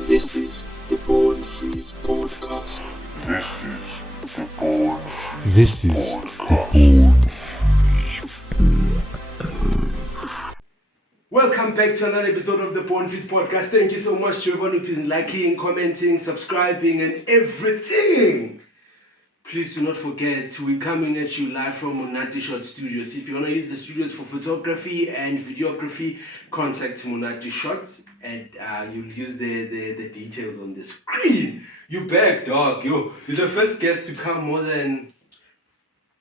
This is the Born Freeze podcast. This is the Welcome back to another episode of the Born Freeze podcast. Thank you so much to everyone who's been liking, commenting, subscribing, and everything. Please do not forget, we're coming at you live from Monati Shot Studios. If you want to use the studios for photography and videography, contact Monati Shots and you'll use the details on the screen. You back, dog. Yo, you're the first guest to come more than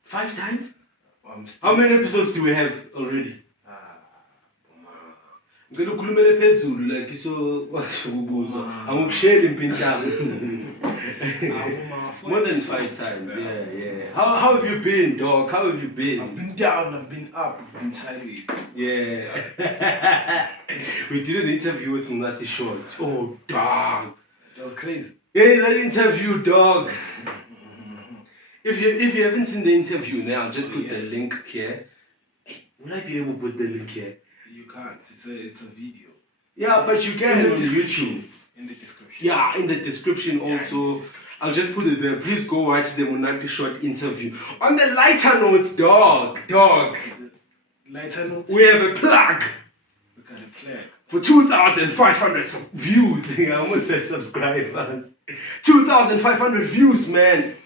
5 times? How many episodes do we have already? Ngicela ukhulumele phezulu like so washo ukubuzwa angikusheli impintshana. More than 5 times. Yeah. How have you been, dog? How have you been? I've been down, I've been up, I've been sideways. Yeah. We did an interview with Ngati Short. Oh, dog. That was crazy. Yeah, that interview, dog. If you haven't seen the interview now, I'll just put the link here. Will I be able to put the link here? You can't. It's a video. Yeah, but you can on YouTube. In the description. Yeah, in the description also. I'll just put it there. Please go watch the Monati Short interview. On the lighter notes, dog. Lighter notes. We have a plug. We got a plug. For 2,500 views. I almost said subscribers. 2,500 views, man.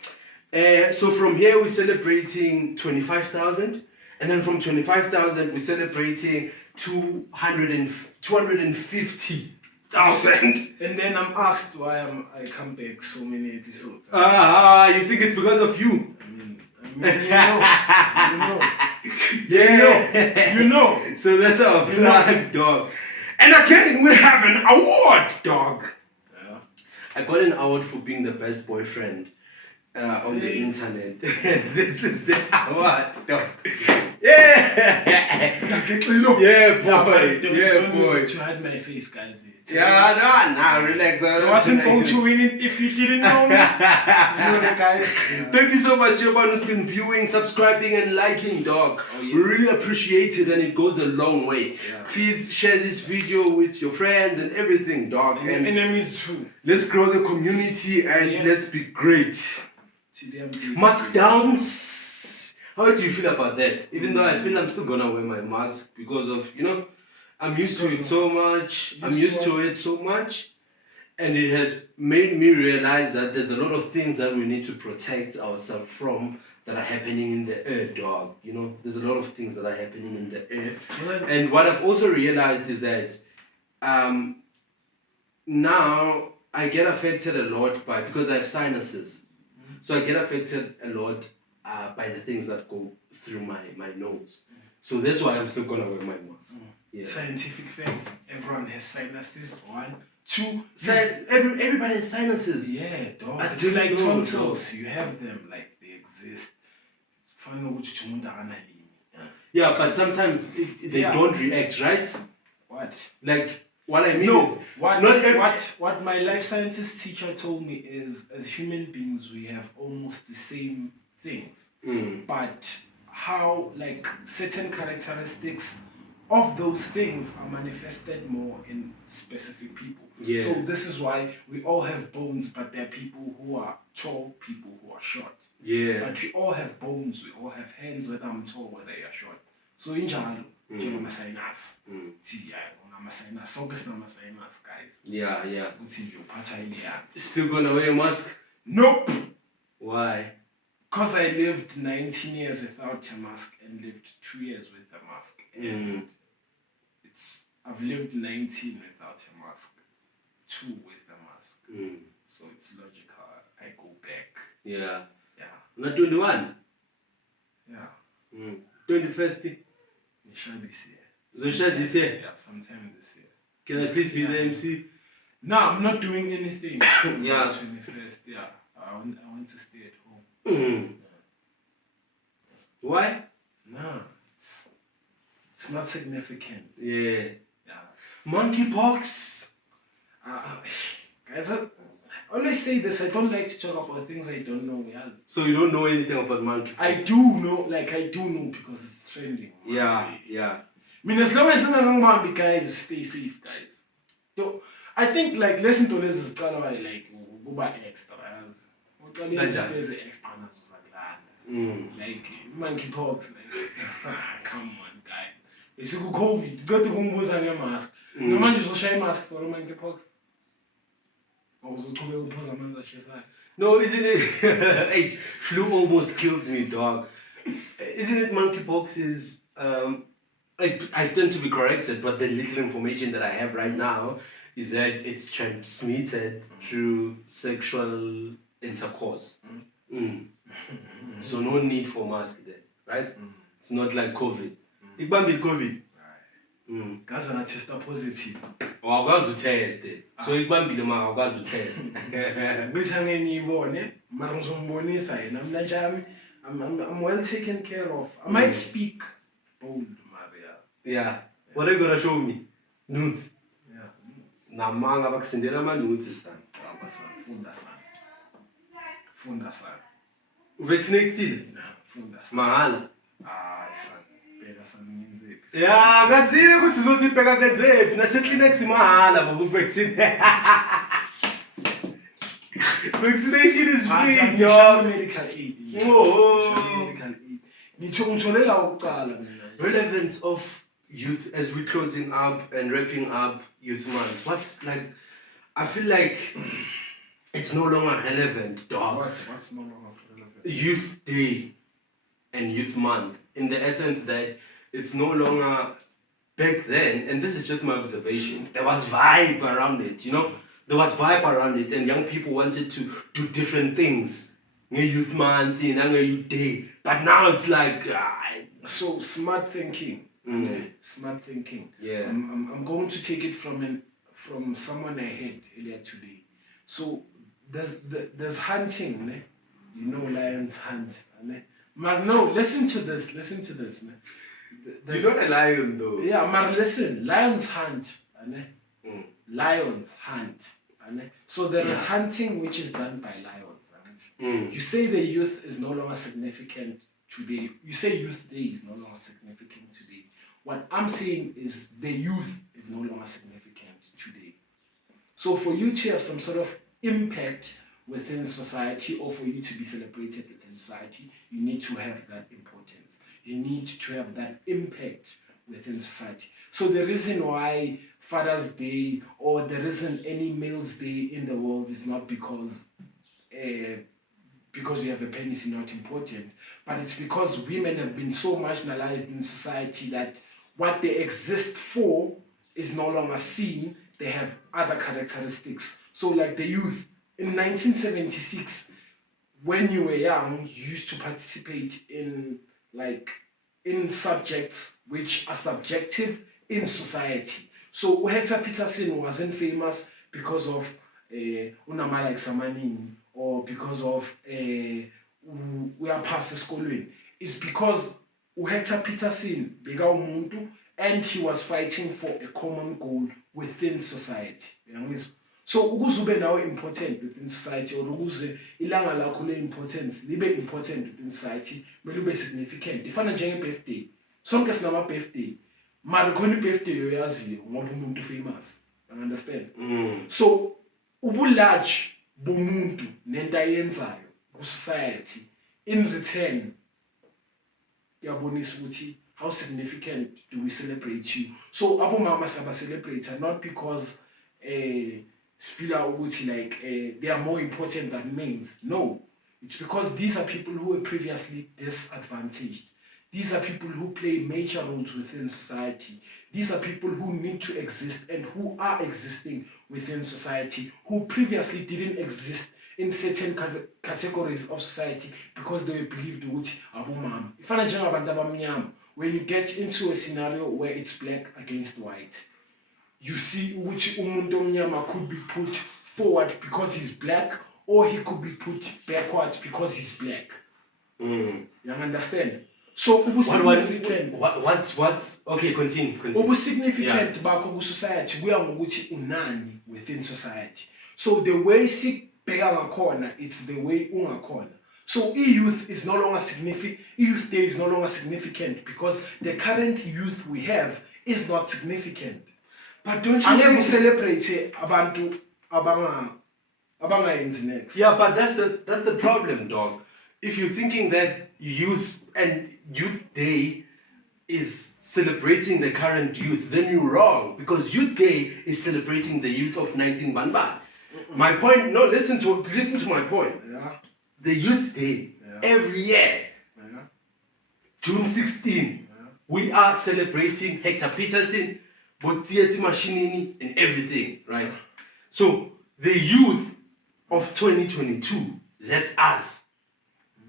So from here we're celebrating 25,000. And then from 25,000 we're celebrating 250,000. And then I'm asked why I come back so many episodes. You think it's because of you? I mean, you know. So that's our plug, dog. And again, we have an award, dog. Yeah. I got an award for being the best boyfriend on the internet. This is the award, dog. Yeah, boy. Don't use it to hide my face, guys. Yeah, relax. I wasn't going to win it if you didn't know me. You know the guys. Thank you so much, everyone who's been viewing, subscribing, and liking, dog. Oh, yeah. We really appreciate it, and it goes a long way. Yeah. Please share this video with your friends and everything, dog. And enemies too. Let's grow the community and let's be great. Mask downs. How do you feel about that? Even though I feel I'm still gonna wear my mask because of, I'm used to it so much. And it has made me realize that there's a lot of things that we need to protect ourselves from that are happening in the air, dog. There's a lot of things that are happening in the air. And what I've also realized is that now I get affected a lot because I have sinuses. So I get affected a lot by the things that go through my nose. So that's why I'm still gonna wear my mask. Yeah. Scientific facts. Everyone has sinuses. 1, 2. Everybody has sinuses. Yeah, dog. I It's didn't like know, tonsils. dog. You have them, like they exist. Yeah, but sometimes they don't react, right? What? Like what I mean is What my life scientist teacher told me is, as human beings, we have almost the same things, but how like certain characteristics of those things are manifested more in specific people. Yeah. So this is why we all have bones, but there are people who are tall, people who are short. Yeah. But we all have bones, we all have hands, whether I'm tall, whether you're short. So in general, sinus. Sinus. So sinus, guys. Yeah. It's Still gonna wear a mask? Nope. Why? Because I lived 19 years without a mask and lived 2 years with a mask. And I've lived 19 without a mask, 2 with a mask. So it's logical. I go back. Yeah. Yeah. Not 21? Yeah. 21st? This year. Yeah, sometime this year. Can I please be the MC? No, I'm not doing anything. Yeah. 21st, yeah. I want to stay at home. Why? No, it's not significant. Yeah. Yeah. Monkeypox. Guys, I always say this. I don't like to talk about things I don't know. Yeah. So you don't know anything about monkeypox? I do know because it's trending. Yeah. I mean, as long as I'm not guys, stay safe, guys. So I think like listen to lezi zicala like kuba extra Kanjani? there's extra nazo zakulanda like monkeypox like come on guys besiku COVID kodwa kumbuza ngemask noma nje uzoshaya imask for monkeypox awuzochubeka uphuza amanzi ashisayo. No, isn't it? Hey, flu almost killed me, dog. Isn't it monkeypox is I stand to be corrected, but the little information that I have right now is that it's transmitted through sexual intercourse. So no need for mask there, right? It's not like COVID. It can be COVID. Gaza na testa positive. Awukwazi utheste. So ikubambile ma awukwazi utheste. Ngisho ngiyibone, mara ngizombonisa yena mina nje I'm well taken care of. I might speak bold, Maria. Yeah. What are you gonna show me? Nudes. Yeah. Namanga bakusendela ama nudes sana. Funda sana. Uvaccinate? Funda sana. Mahala. Son. Bheka sana ngenzephi. Yeah, ngazile ukuthi uzothi bheka ngenzephi nase-Kleenex mahala baba uvaccinate. Vaccination is free, dog. Medical aid. Oh. Medical aid. Ngitholela ukuqala mina. Relevance of youth as we're closing up and wrapping up Youth Month. What, like, I feel like it's no longer relevant, dog. What's no longer relevant? Youth Day and Youth Month, in the essence that it's no longer back then, and this is just my observation, there was vibe around it, you know? There was vibe around it, and young people wanted to do different things. Youth Month, Youth Day. But now it's like... So, smart thinking. Smart thinking. Yeah. I'm going to take it from someone I heard earlier today. So, there's hunting, ne? You know, lions hunt. Ne? But no, listen to this. Ne? You're not a lion, though. Yeah, but listen. Lions hunt. Ne? Lions hunt. Ne? So there is hunting which is done by lions. You say the youth is no longer significant today. You say Youth Day is no longer significant today. What I'm saying is the youth is no longer significant today. So for you to have some sort of impact within society, or for you to be celebrated within society, you need to have that importance. You need to have that impact within society. So the reason why Father's Day or there isn't any Males Day in the world is not because you have a penis is not important, but it's because women have been so marginalized in society that what they exist for is no longer seen. They have other characteristics. So like the youth, in 1976, when you were young, you used to participate in subjects which are subjective in society. So Hector Peterson wasn't famous because of Unamala Examaning or because of we are past eskolweni. It's because Hector Peterson bega umuntu and he was fighting for a common goal within society. So ukuze ube nawe important within society, or ukuze ilanga lakho le importance libe important within society, kumele ube significant. Ifana njenge birthday. Sonke sinama birthday. Mara khona birthday yoyaziyo ngoba umuntu famous. You understand? So ubularge bomuntu nento ayenzayo ku society in return yabonisa ukuthi how significant do we celebrate you. So abomama saba celebrate not because feel ukuthi like they are more important than men. No, it's because these are people who were previously disadvantaged. These are people who play major roles within society. These are people who need to exist and who are existing within society, who previously didn't exist in certain categories of society because they were believed ukuthi abomama. Ifana njengabantu abamnyama, when you get into a scenario where it's black against white, you see which umuntu omnyama could be put forward because he's black, or he could be put backwards because he's black. You understand? So what's okay, continue. Significant bakho ku society kuya ngokuthi unani within society. So the way sibheka ngakhona, it's the way ungakhona. So youth is no longer significant. Youth Day is no longer significant because the current youth we have is not significant. But don't you angeke think... celebrate abantu abangayenzi next. Yeah, but that's the problem, dog. If you're thinking that youth day is celebrating the current youth, then you're wrong, because Youth Day is celebrating the youth of 19 Banban. My point, no, listen to my point. Yeah. The Youth Day, every year, June 16, we are celebrating Hector Peterson, Botieti Mashinini, and everything, right? So the youth of 2022, that's us.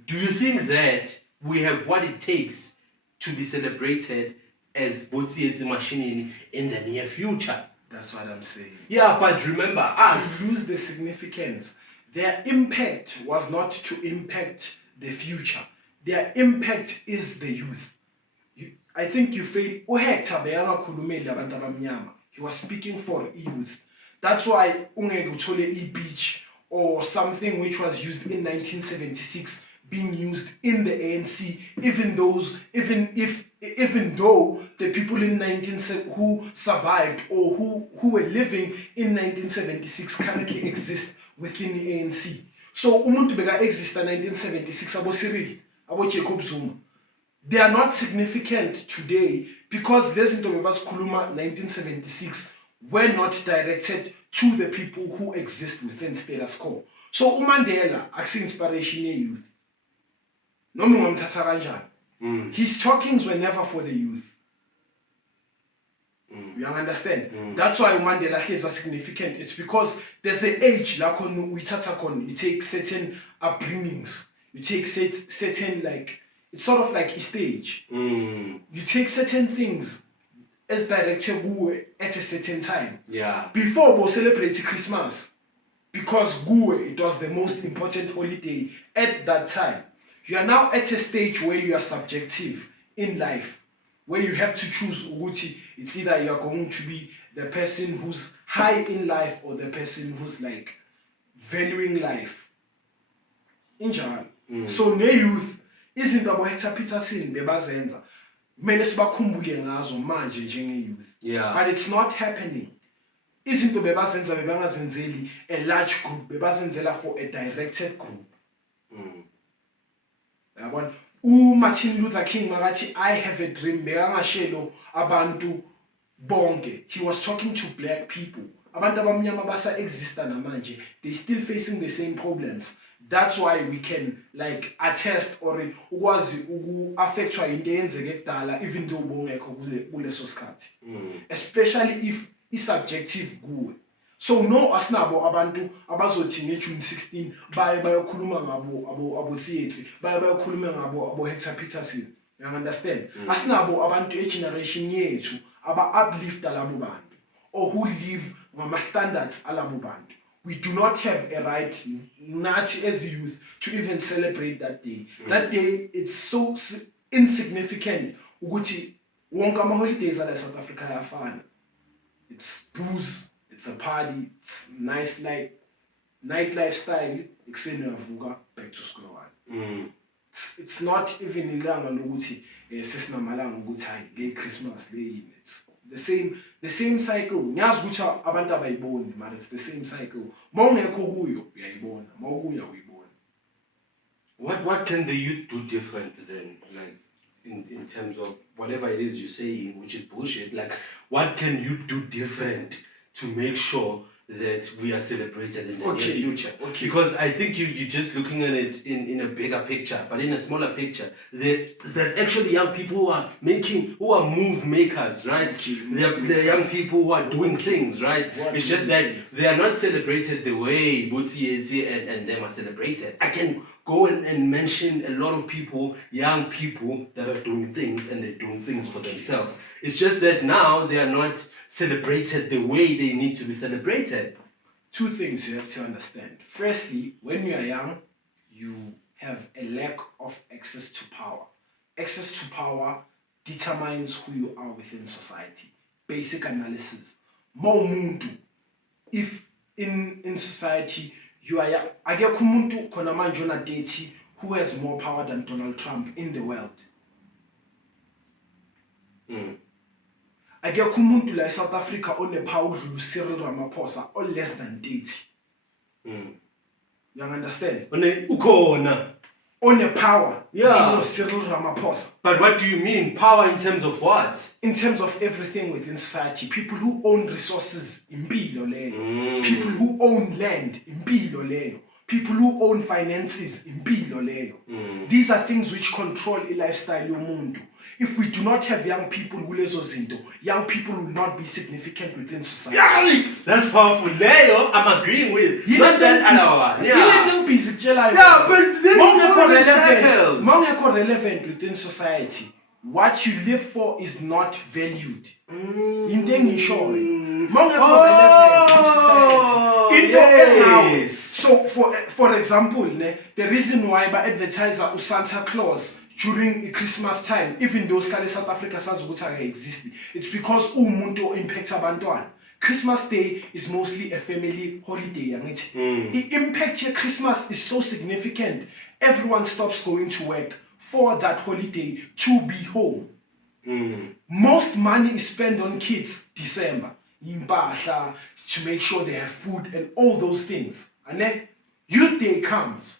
Do you think that we have what it takes to be celebrated as Botieti Mashinini in the near future? That's what I'm saying. Yeah, but remember, us... You lose the significance. Their impact was not to impact the future. Their impact is the youth. I think you fail. He was speaking for youth. That's why ungeke beach or something which was used in 1976 being used in the ANC, even though the people in who survived or who were living in 1976 currently exist within the ANC. So umuntu beka exist in 1976 abo Cyril, abo Jacob Zuma. They are not significant today because lezi zinto bebazikhuluma 1976 were not directed to the people who exist within status quo. So uMandela akusi inspiration ye youth. Noma ungamthatha kanjani. His talkings were never for the youth. You understand? That's why Mandela is significant. It's because there's an age like we you take certain upbringings, you take certain it's sort of like a stage. You take certain things as directed at a certain time. Yeah. Before we celebrate Christmas, because it was the most important holiday at that time. You are now at a stage where you are subjective in life, where you have to choose. It's either you are going to be the person who's high in life or the person who's valuing life. In general. So ne youth isn't about Hector Peterson bebazenza. Kumele sibakhumbule ngazo manje njenge youth. Yeah. But it's not happening. Izinto bebazenza bebangazenzeli a large group, bebazenzela for a directed group. Martin Luther King makathi I have a dream bekangashelo abantu bonke. He was talking to black people. Abantu abamnyama basa exista namanje. They still facing the same problems. That's why we can attest or ukwazi affectwa into eyenzeke kudala even though bongekho kuleso sikhathi. Especially if is subjective kuwe. So no asinabo abantu abazothi ngeJune 16 bayokhuluma ngabo Sietsi, bayokhuluma ngabo Hector Peterson. You understand? Asinabo abantu generation yethu uplift labo bantu or who live ngama standards alabo bantu. We do not have a right, not as youth, to even celebrate that day. That day, it's so insignificant. Ukuthi wonke ama holidays ala South Africa ayafana. It's booze, it's a party, it's nice night lifestyle. Ekuseni uyavuka back to square one. It's not even ilanga lokuthi sesinamalanga ukuthi hayi le Christmas le yini. It's the same cycle. Ngiyazi ukuthi abantu abayiboni, but it's the same cycle. Mawungekho kuyo uyayibona, mawukuya uyibona. What can the youth do different then, in terms of whatever it is you're saying, which is bullshit? What can you do different to make sure that we are celebrated in the near future? Okay. Because I think you're just looking at it in a bigger picture, but in a smaller picture, there's actually young people who are move makers, right? They're young people who are doing things, right? It's just that they are not celebrated the way Botieti and them are celebrated. I can go and mention a lot of people, young people that are doing things and they're doing things for themselves. It's just that now they are not celebrated the way they need to be celebrated. Two things you have to understand. Firstly, when you are young, you have a lack of access to power. Access to power determines who you are within society. Basic analysis. More muntu, if in society you are young, akekho umuntu khona manje onadate who has more power than Donald Trump in the world. akekho umuntu la eSouth Africa onepower udlula uCyril Ramaphosa or less than 30. You understand? Ukhona. On the power, yeah. Cyril Ramaphosa. But what do you mean? Power in terms of what? In terms of everything within society. People who own resources, impilo leyo. People who own land, impilo leyo. People who own finances, impilo leyo. These are things which control a lifestyle yomuntu. If we do not have young people kulezo zinto, young people will not be significant within society. Yeah, that's powerful. Leo, I'm agreeing with. Not that other one. Yeah, but then more relevant within society. What you live for is not valued. Yes. So, for example, the reason why by advertiser Santa Claus during Christmas time, even though South Africa says what exist, it's because umuntu impacts abantwana. Christmas Day is mostly a family holiday. The impact of Christmas is so significant. Everyone stops going to work for that holiday to be home. Most money is spent on kids December, impahla, to make sure they have food and all those things. And then Youth Day comes.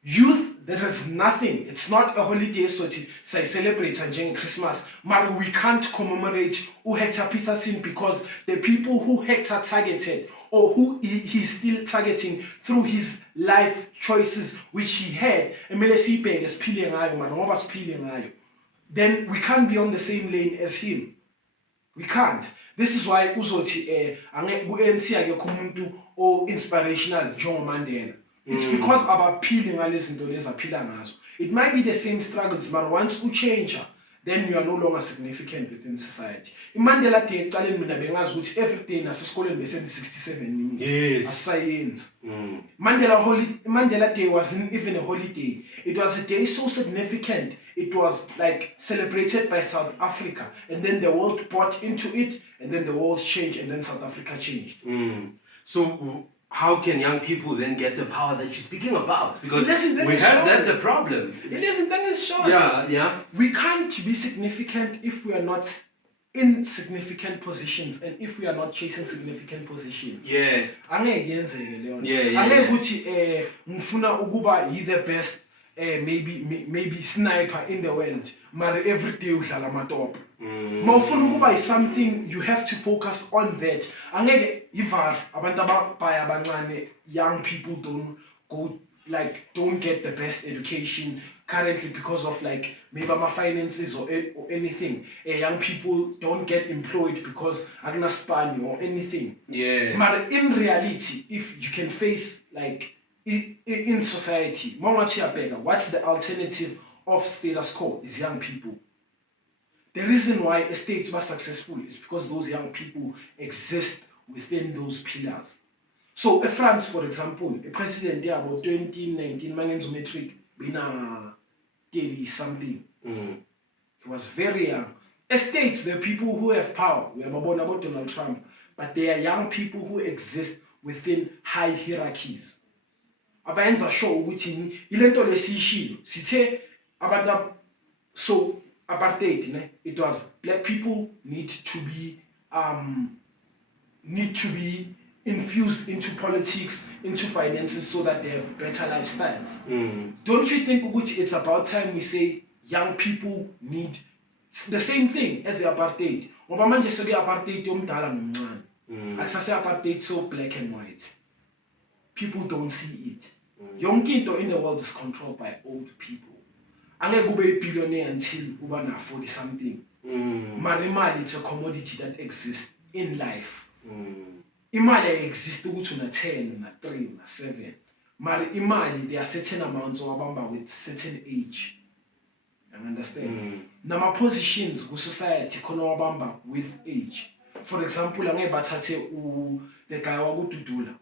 Youth, there is nothing. It's not a holiday so to say celebrate during Christmas. But we can't commemorate who Hector Peterson because the people who Hector targeted or who he's still targeting through his life choices which he had, then we can't be on the same lane as him. We can't. This is why uzothi ANC akekho umuntu o inspirational John Mandela. It's because abaphili ngalezinto lezi aphila ngazo. It might be the same struggles, but once you change, then you are no longer significant within society. Mandela Day ecaleni mina bengazi ukuthi every day nasesikoleni bese 67 minutes. Yes. Science. Mandela Day wasn't even a holiday. It was a day so significant. It was like celebrated by South Africa, and then the world bought into it, and then the world changed, and then South Africa changed. So how can young people then get the power that you're speaking about? Because we have the problem. Yeah. We can't be significant if we are not in significant positions and if we are not chasing significant positions. Yeah. Ngifuna ukuba the best maybe sniper in the world, but every day udlala amatop. Mawufuna ukuba is something you have to focus on that. Angeke ivar abantu ababhaya abancane, young people don't get the best education currently because of like maybe my finances or anything. Young people don't get employed because agna span or anything. Yeah. But in reality, if you can face like in society, what's the alternative of status quo is young people. The reason why estates were successful is because those young people exist within those pillars. So France, for example, a president there about 2019, Mangenzo metric, bina 30 something. He was very young. Estates, the people who have power. We are born about Donald Trump, but they are young people who exist within high hierarchies. Abayenza show ukuthi ilento lesishilo sithe abantu so apartheid it was black people need to be infused into politics, into finances so that they have better lifestyles. Don't you think ukuthi it's about time we say young people need the same thing as the apartheid? Ngoba manje so the apartheid yomdala nomncane. Akusase apartheid so black and white. People don't see it. Young into in the world is controlled by old people. Angeke ube a billionaire until uba na 40 something. Imali, it's a commodity that exists in life. Imali exists ukuthi una 10, una 3, una 7. Mari imali, there are certain amounts of abamba with certain age. You understand? Nama positions ku society khona wabamba with age. For example, angeke bathathe the guy wakududula.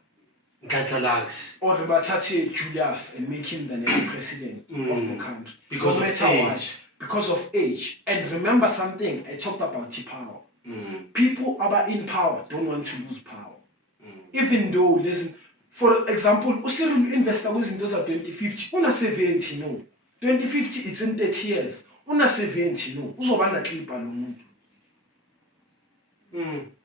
Or bathathe Julius and make him the next president of the country. Because of age. Because of age. And remember something, I talked about power. People are in power don't want to lose power. Even though, listen, for example, uSirilu investor kwizinto za 2050, una 70 no. 2050 it's in 30 years. Una 70 no. Uzoba na clip lo muntu.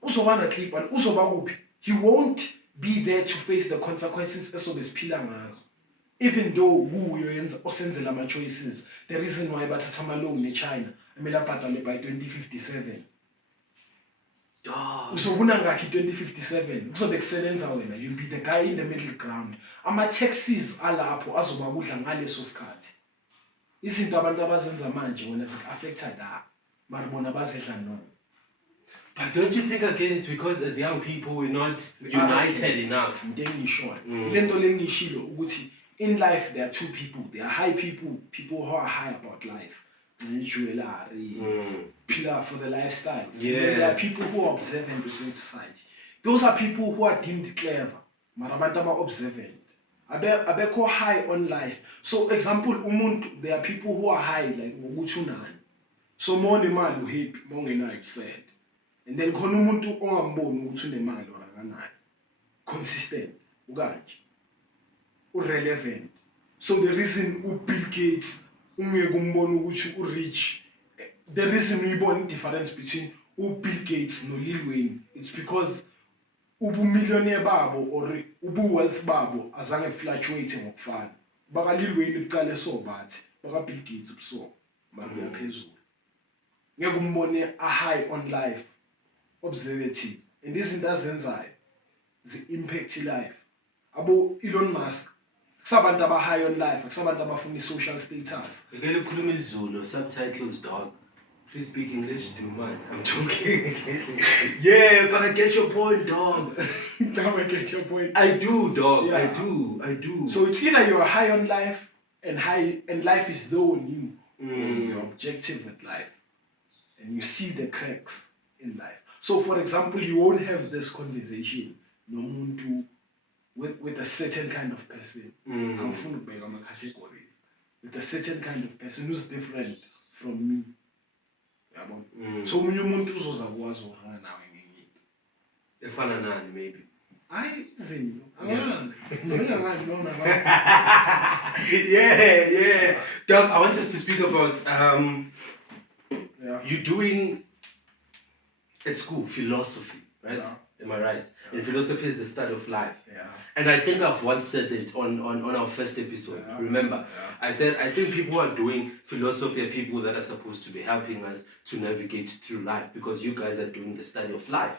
Uzoba clip and uzoba kuphi. He won't be there to face the consequences esobe siphila ngazo. Even though osenzela ama choices, the reason why bathatha ama loan eChina, amele abhadale by 2057. Uzobuna ngakhi 2057 kuzobe kusebenza wena, you'll be the guy in the middle ground. Ama taxes alapho azoba kudla ngaleso sikhathi. Izinto abantu abazenza manje wena zik-affecta la, mara bona bazedla no. But don't you think again it's because as young people we're not united enough? Lento lengishilo ukuthi in life there are two people. There are high people who are high about life. Jewelry, pillar for the lifestyle. Yeah. There are people who are observant within society. Those are people who are deemed clever. Marabantaba observant. Abeko high on life. So example, there are people who are high like Mogutunani. So more nemali happy, more than said. And then khona umuntu ongamboni ukuthi unemali or akanayo. Consistent, ukanje. Irrelevant. So the reason Bill Gates ungeke umbone ukuthi rich, the reason uyibona difference between Bill Gates no Lil Wayne, it's because millionaire babo or wealth babo azange fluctuate ngokufana. Baka Lil Wayne uqale so bathi, baka Bill Gates so manje yaphezulu. Ngeke umbone a high on life, observative. And this azenzayo the impact life. Abo Elon Musk kusabantu aba high on life, kusabantu abafuna social status. Ngeke ukhuluma isiZulu, subtitles dog. Please speak English, do you mind? I'm joking. Yeah, but I get your point, dog. I get your point. I do, dog. Yeah. I do. So it's either you're high on life and life is low on you, or you're objective with life and you see the cracks in life. So for example, you won't have this conversation no muntu with a certain kind of person. I'm full of categories. With a certain kind of person who's different from me. So umunye umuntu uzozakwazi uhanga nawe ngenye efana nani maybe izinto yeah Doug, I want us to speak about you doing at school philosophy, right? Yeah. Am I right? And philosophy is the study of life. Yeah. And I think I've once said it on our first episode. Yeah. Remember? Yeah. I said I think people who are doing philosophy are people that are supposed to be helping us to navigate through life, because you guys are doing the study of life.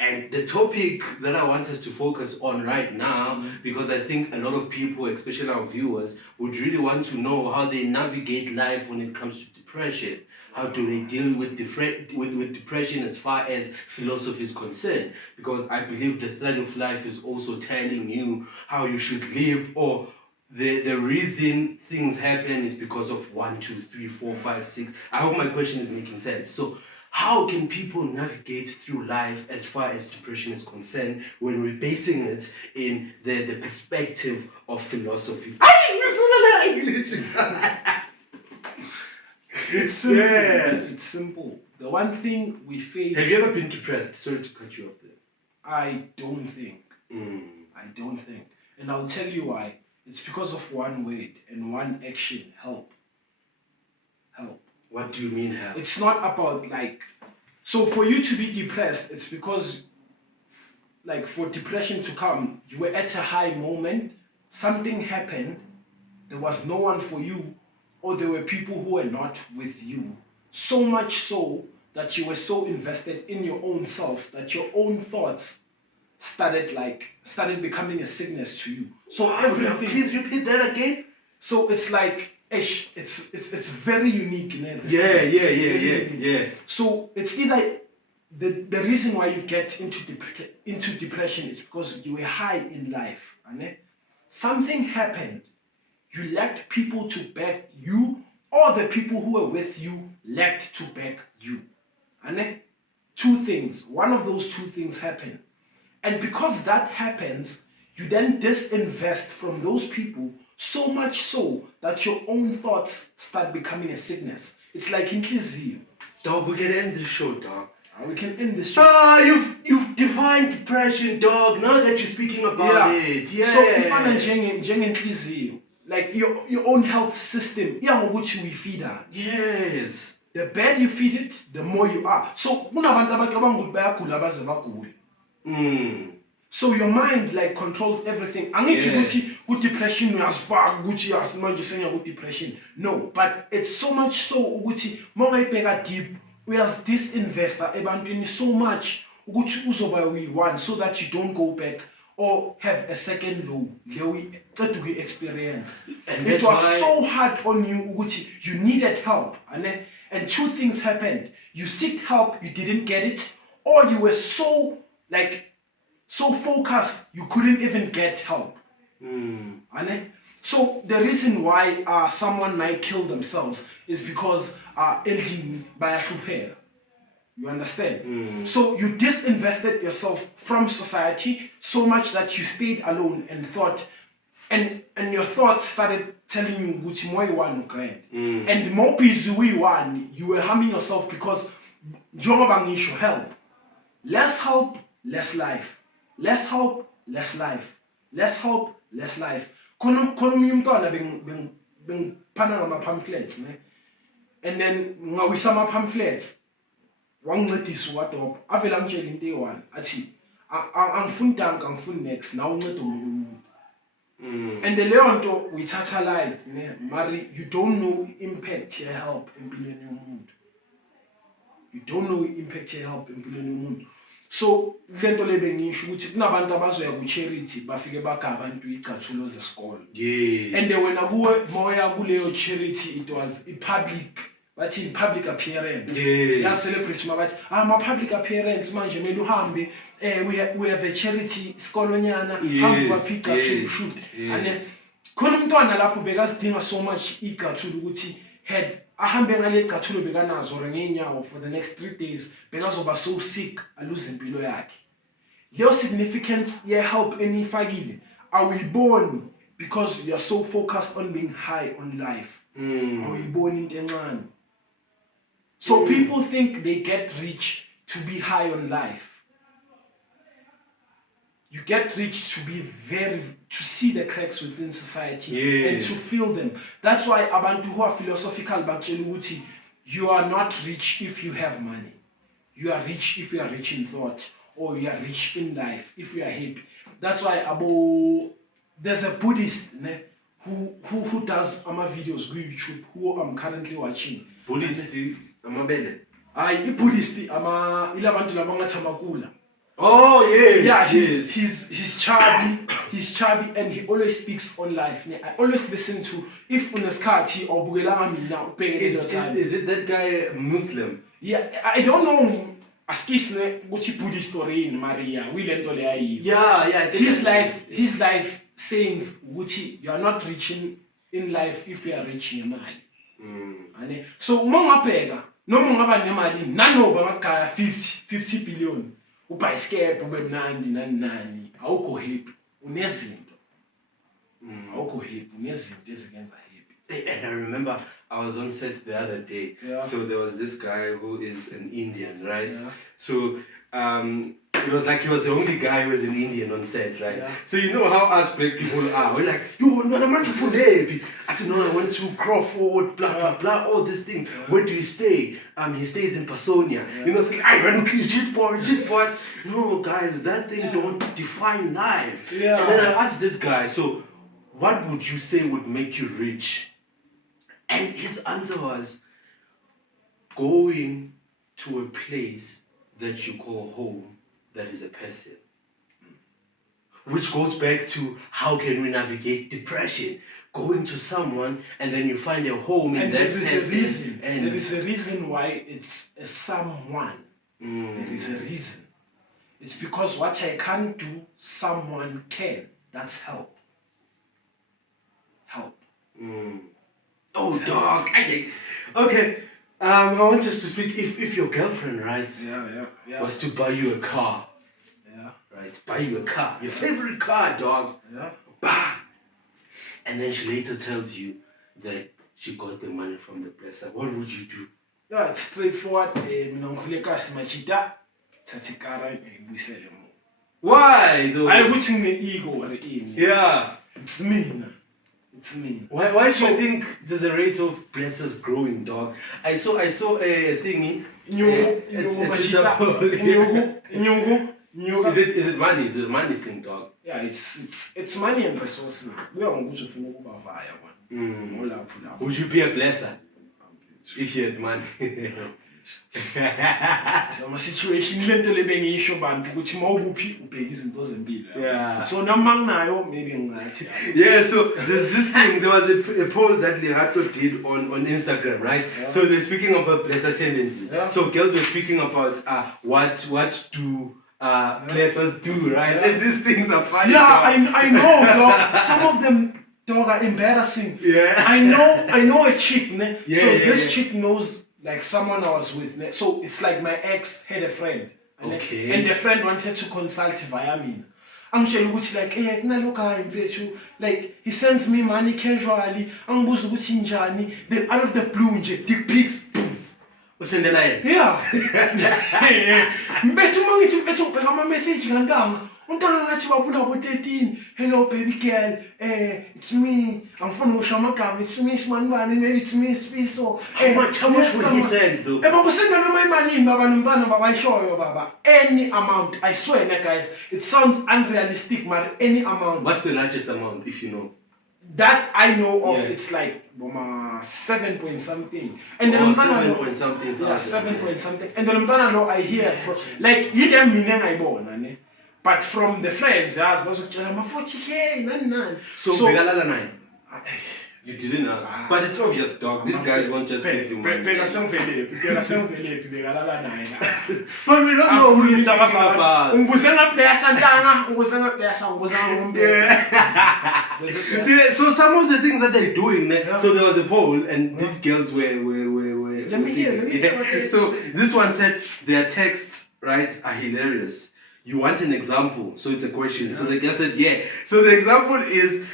Yeah. And the topic that I want us to focus on right now, because I think a lot of people, especially our viewers, would really want to know how they navigate life when it comes to depression. How do they deal with depression as far as philosophy is concerned? Because I believe the study of life is also telling you how you should live, or the reason things happen is because of 1, 2, 3, 4, 5, 6. I hope my question is making sense. So how can people navigate through life as far as depression is concerned when we're basing it in the perspective of philosophy? It's simple. Yeah. It's simple. The one thing we face. Have you ever been depressed? Sorry to cut you off there. I don't think. I don't think. And I'll tell you why. It's because of one word and one action. Help. Help. What do you mean help? It's not about so for you to be depressed, it's because for depression to come, you were at a high moment, something happened, there was no one for you, or there were people who were not with you. So much so that you were so invested in your own self that your own thoughts started becoming a sickness to you. So everything. Please repeat that again. So it's it's very unique. Yeah. So it's either the reason why you get into depression is because you were high in life. Something happened. You lacked people to back you, or the people who were with you lacked to back you. Two things. One of those two things happen. And because that happens, you then disinvest from those people, so much so that your own thoughts start becoming a sickness. It's like inhliziyo. Dog, we can end the show, dog. We can end the show. You've defined depression, dog. Now that you're speaking about it, yeah. So ifana njengenhliziyo, like your own health system, iyangokuthi uyifeeda. Yes. The better you feed it, the more you are. So kunabantu abacabanga ukuthi bayagula baze bagule. So your mind like controls everything. Angithi ukuthi ku-depression uyasifaka ukuthi asimanje senya ku-depression. No, but it's so much so ukuthi mawungayibheka deep uyas-disinvesta ebantwini so much ukuthi uzoba uyi-one so that you don't go back or have a second low le experience. It was so hard on you ukuthi you needed help and two things happened. You seeked help, you didn't get it, or you were so focused you couldn't even get help. So the reason why someone might kill themselves is because endlini bayahlupheka. You understand? So you disinvested yourself from society so much that you stayed alone and thought, and your thoughts started telling you ukuthi moyo one grand. And more busy one, you were harming yourself because njengoba ngisho help. Less help, less life. Less help, less life. Less help, less life. Khona omunye umntwana bengiphana ngama-pamphlets, ne? And then ngawisa ama-pamphlets. Wangincedisa uwadopha avela ngitshela into eyi-one athi angifuni tank angifuni next nawe uncede omunye umuntu. And leyo nto uyithatha light ne mari you don't know impact ye-help empilweni yomuntu. You don't know impact ye-help empilweni yomuntu. So lento le bengisho ukuthi kunabantu abazoya ku-charity bafike bagaba abantu icathulo zesikole. And wena kuwe moya kuleyo charity it was public. But in public appearance, celebrate my public appearance manje mele uhambe we have a charity sikolonyana hambe baphica to shoot and khona umntwana lapho bekazidinga so much igcathula ukuthi had ahambe ngale gcathulo bekanazo ngenyawo for the next 3 days bekazoba so sick alose impilo yakhe. Leyo significance ye help enifakile awuyiboni because you are so focused on being high on life. Awuyiboni into encane. So people think they get rich to be high on life. You get rich to see the cracks within society and to feel them. That's why abantu who are philosophical batshela ukuthi you are not rich if you have money. You are rich if you are rich in thought, or you are rich in life if you are happy. That's why there's a Buddhist who does videos on YouTube who I'm currently watching. Buddhist amabele. Buddhist ilabantu labangathamakula. Oh yes. Yeah, he's chubby and he always speaks on life. I always listen to if unesikhathi awubukelanga mina ubheke time. Is it that guy Muslim? Yeah, I don't know askisne ukuthi Buddhist story in Maria. Wilento le ayi. Yeah, his life sayings ukuthi you are not rich in life if you are rich in money. So mongabheka noma ungaba nemali nanoba ngagaya 50 billion ubhayisikephe ube mnandi nani awukho happy unezinto awukho happy unezinto ezikenza happy. And I remember I was on set the other day. So there was this guy who is an Indian, right? So it was like he was the only guy who was an Indian on set, right? So you know how us black people are. We're like, yo, no, I want to full happy. I don't know, I want to Crawford, blah, blah, blah, all this thing. Where do you stay? He stays in Pasonia. You know, it's like, I want to kill G-Sport. No, guys, that thing don't define life. And then I asked this guy, so what would you say would make you rich? And his answer was going to a place that you call home, that is a person. Which goes back to how can we navigate depression? Going to someone and then you find a home in that person. And there is a reason why it's a someone. There is a reason. It's because what I can't do, someone can. That's help. Help. Oh, dog. Okay. I want us to speak. If your girlfriend, right, was to buy you a car, right, buy you a car, your favorite car, dog, bah, and then she later tells you that she got the money from the blesser, what would you do? Yeah, it's straightforward. Why though? I wouldn't me ego or in. Yeah, it's me. It's me. Why do you think there's a rate of blessers growing, dog? I saw a thingy. Is it money? Is it a money thing, dog? Yeah, it's money and resources. We are going to finish about fire one. Would you be a blesser if you had money? My situation lento lebengisho bantu ukuthi mawuphi ubheka izinto zempilo. Yeah. So namangayo maybe ngathi. Yeah, so there's this thing, there was a poll that Legato did on Instagram, right? Yeah. So they're speaking about blesser tendencies. Yeah. So girls were speaking about what do blessers do, right? Yeah. And these things are funny. Yeah, dog. I know, dog. Some of them dog are embarrassing. Yeah. I know a chick, ne? Yeah, so yeah, this yeah. chick knows like someone I was with, ne? So it's like my ex had a friend. Okay. And the friend wanted to consult via me. I'm telling you, like, hey, like he sends me money casually. I'm then out of the blue, dick pics. Yeah. Message hello baby girl, it's me. I'm from Oshamakam, it's me, Smanwani, maybe it's me, Spiso. How much would he send though? My money, Baba, show you, Baba. Any amount, I swear, guys, it sounds unrealistic, but any amount. What's the largest amount, if you know? That I know of, Yeah. it's like 7 point something. And then 7 point something. yeah, 7 point something. And then I hear from like you them meaning I born, but from the friends, I was supposed to tell them 40K, none. So Begalala 9. You didn't ask. But it's obvious, dog. This guy won't just give you money. But we don't know who he's talking about. See, so some of the things that they're doing, so there was a poll and these girls were Let me hear what they So say. this one said their texts, right, are hilarious. You want an example, so it's a question. Yeah. So the girl said, yeah. So the example is,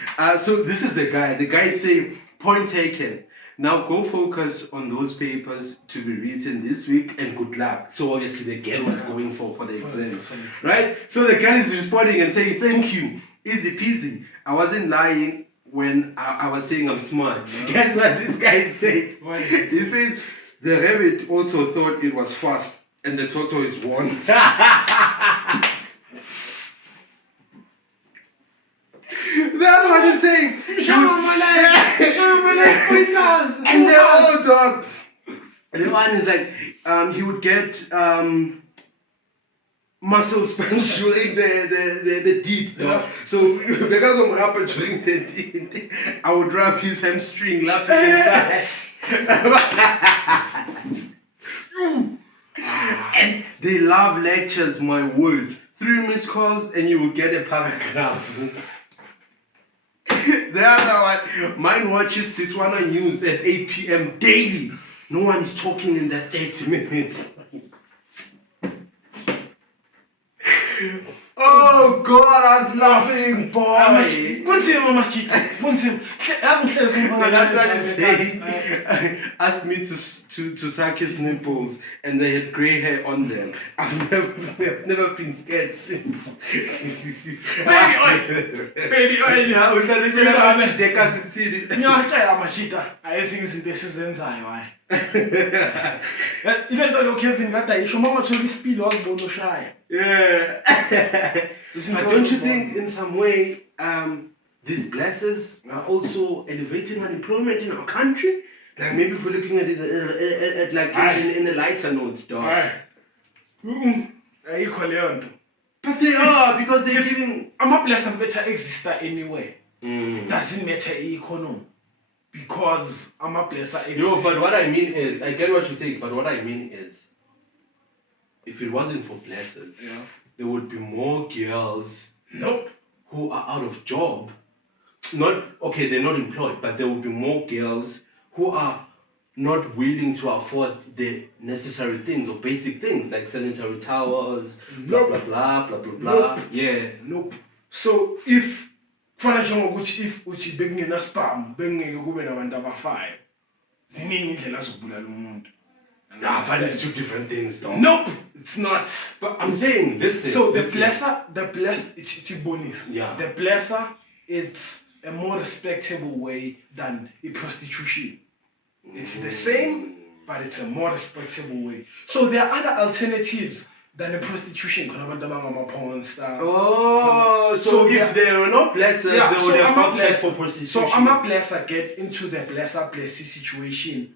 so this is the guy. The guy is saying, point taken. Now go focus on those papers to be written this week and good luck. So obviously the girl was going for the exams, right? So the guy is responding and saying, thank you, easy peasy. I wasn't lying when I was saying I'm smart. Guess what this guy said? He said, the rabbit also thought it was fast. And the toto is one. That's what he's saying. And they're all dog. The one is like, he would get muscle spasms during the deed, dog. Yeah. So because of rapper during the deed, I would wrap his hamstring laughing inside. And they love lectures, my word. 3 missed calls and you will get a paragraph. The other one, mine watches Setswana News at 8 p.m. daily. No one is talking in that 30 minutes. Oh God, I was laughing, boy. That's what he's saying. Asked me to suck his nipples and they had grey hair on them. I've never been scared since. Baby oil. Yeah, we can reach out to Deka City. Even though Kevin got that, you should not tell this speed was bonus shy. Yeah. But don't you think in some way these blessers are also elevating unemployment in our country? Like maybe if we're looking at it at like in a lighter note, dog. But they are because they're giving. I'm a blessing better exist anywhere. Doesn't matter economy. Because I'm a blesser. No, but what I mean is, I get what you're saying, but what I mean is, if it wasn't for blessers, there would be more girls who are out of job. They're not employed, but there would be more girls who are not willing to afford the necessary things or basic things like sanitary towels, blah, blah, blah, blah, blah, blah. Yeah. Nope. So if uthi bekungena spam bengeke kube nabantu abafayo ziningi indlela zokubulala umuntu. But it's two different things, dog. Nope, it's not. But I'm saying, listen. So the blesser, it's bonus. Yeah. The blesser, it's a more respectable way than a prostitution. It's the same, but it's a more respectable way. So there are other alternatives than a prostitution. Porn star. Oh, so if there were no blessers, they would have opted for prostitution. So I'm a blesser get into the blesser-blessee situation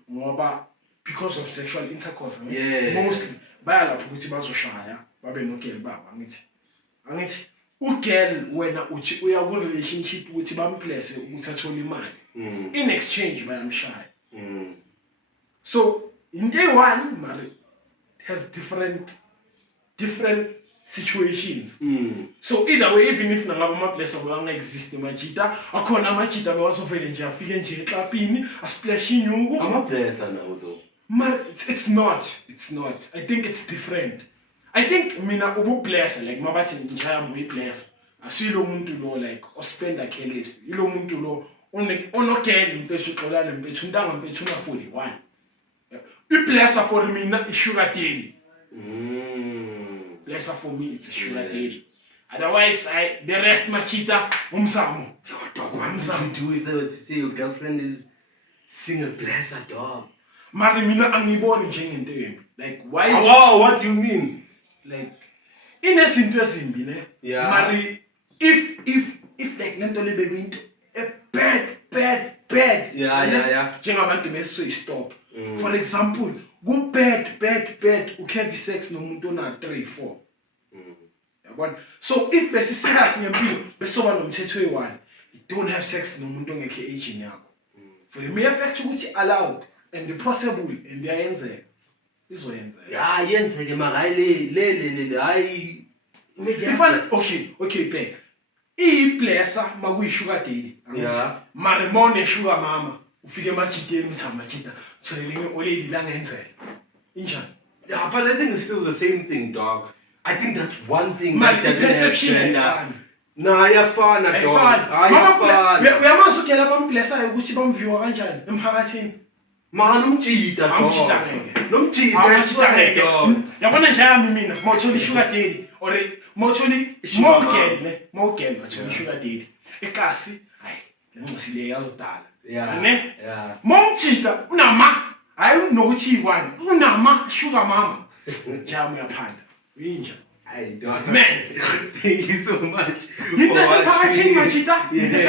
because of sexual intercourse. Mostly. Baya lapho ukuthi bazoshaya babe nogel baba angithi ugel wena uthi uya ku relationship ukuthi bamblesse ukuthi athole imali in exchange bayamshaya. So in day one marriage has different situations. So either way, even if nangaba amablessa wanga exist emajita akhona amajita bewasovele nje afike nje eklapini asplash inyungu amablessa now though. It's not. I think it's different. I think mina ububless like mabathi njaya muyibless. Asilo umuntu lo like ospenda careless. Ilo umuntu lo onokela impethu ixolana impethu untanga impethu una 41. Iblesser for mina is sugar daddy. Blesser for me it's a sugar daddy. Otherwise the rest machita umsamo. What would you do if they were to say your girlfriend is seeing a blesser dog? Mari mina angiboni njengento embi. Like why is what do you mean? Like inezinto ezimbi ne? Yeah. Mari if like lento lebeke into a bad. Yeah. Njengabantu bese stop. For example, go bad ukheavy sex nomuntu ona 3-4. Yabona? So if bese serious ngempilo besoba nomthetho we1, you don't have sex nomuntu ongekho age yakho. For the mere fact ukuthi allowed and possible and yayenzeka izoyenzeka. Yeah, yenzeke makayi le hayi okay bheka iblesser makuyisugar daddy mari mone sugar mama ufike emajiteni uthi amajita tshelelinge oledi la ngenzela injani. Yeah, but I think it's still the same thing, dog. I think that's one thing that doesn't perception have nah, ayafana dog. Ayafana. Uyamazi ukela bamblessa ukuthi bamviwa kanjani emphakathini. Man, umjita dog. Nomjita dog. Yabona nje yami mina mawuthola sugar daddy or mawuthola mogel wathola sugar daddy ekasi hayi lencosile yazodala. Yeah. Momjita unama hayi unokuthi one unama sugar mama. Jamu yaphanda. Uyinja. Hey, dog. Man, thank you so much. Machita. It's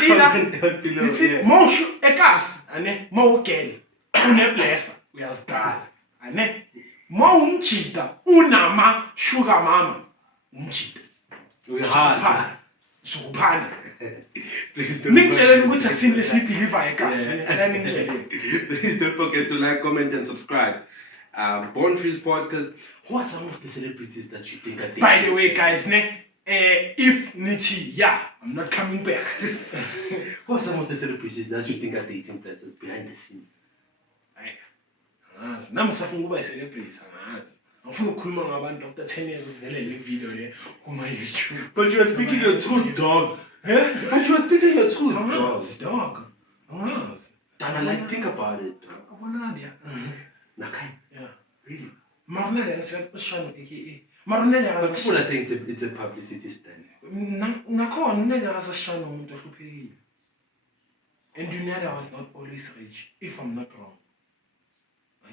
either Moshu ekas, ane Mogel, Uneblessa, we are done. Ane Monchita, Unama, Sugar Mama, Unchita. We are Supan. Please don't forget to like, comment, and subscribe. Born Freeze Podcast. Who are some of the celebrities that you think are dating? By the way, guys, if Niti, I'm not coming back. Who are some of the celebrities that you think are dating places behind the scenes? I'm a celebrity. After 10 years of video on my YouTube. But you are speaking your truth, dog. But you are speaking your truth, dog. Dana, like, think about it. Nakai? Yeah. Really? But people are saying it's a publicity stunt. And you know I was not always rich, if I'm not wrong. I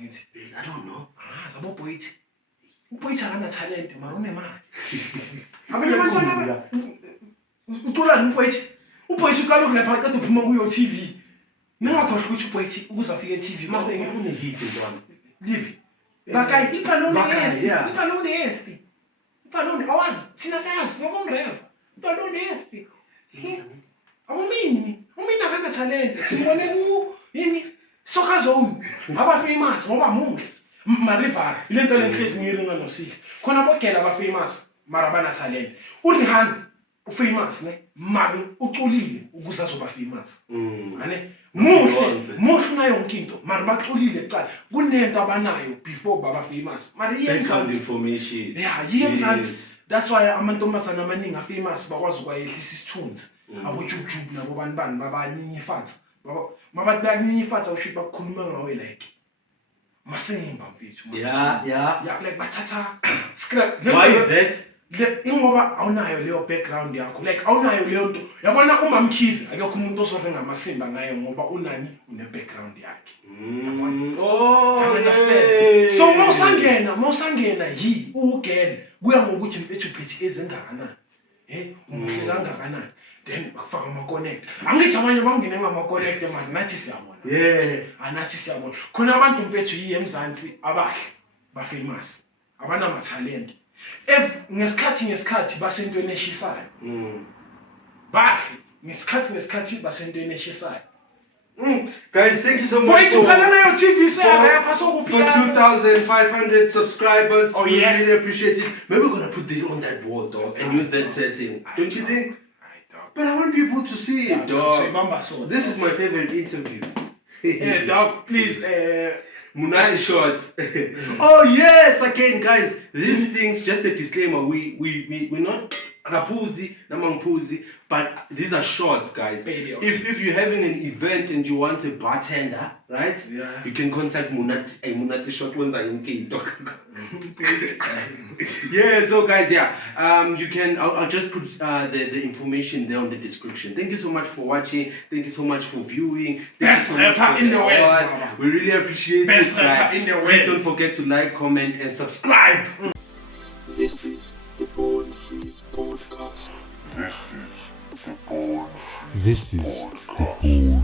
don't know. Some poet. Poets are not talent, Marone man. Utola poet. Upoet you can look at to promote your TV. No one can which poet was a TV. Nothing even heated on. Live. Bakay, ipalone este. Ipalone, awaz, sinasayas, no real. Ipalone este. Umini nakaka talent. Simbone yini soccer zone. Aba famous, ngoba muhle. Mariva, ilento lenhlezi ngiyiringa noSihle. Khona bogela aba famous, mara bana talent. Ulihani famous ne, mari uculile ukuze azoba famous. Ane muhle nayo yonke into, mari baculile ecala. Kunento abanayo before baba famous. Mari background information. Yeah, yes. That's why amantombazana amaningi famous bakwazi ukwayehlisa isithunzi. Abo YouTube nabo banibani babanyifatsa. Mabathi bayanyifatsa usho bakukhuluma ngawe like Masimba mfethu. Yeah. Like bathatha scrap. Why is that? ingoba awunayo leyo background yakho, like awunayo leyo nto yabona umamkhize akekho umuntu ozorenga amasimba ngayo ngoba unani une-background yakhe. Oh, Understand? So mawusangena yi ugele kuya ngokuthi mfethu uphethe ezingakanani, umuhle kangakanani, then bakufaka ama-connect. Angithi abanye bangene ngama-connect manje nathi siyabona. Anathi siyabona khona abantu mfethu yi eMzansi abahle ba-famous abanamathalente ngesikhathi basentweni eshisayo. Bahle ngesikhathi basentweni eshisayo. Guys, thank you so much for 2,500 subscribers. Oh, we yeah. really appreciate it. Maybe we're gonna put this on that wall, dog, and use that setting. Don't you think? But I want people to see it, dog. This is my favorite interview. Yeah, dog, please. Munati shorts. Oh yes, again, guys. These things, just a disclaimer. We're not Rapuzi, Namangpuzi, but these are shorts, guys. If you're having an event and you want a bartender, right? Yeah. You can contact Munati short ones are in K. Yeah, so guys, you can. I'll just put the information there on the description. Thank you so much for watching. Thank you so much for viewing. Best rapper in the world. We really appreciate Best it. rapper in the world. Please don't forget to like, comment, and subscribe. This is the Born Freeze Podcast. This is the Born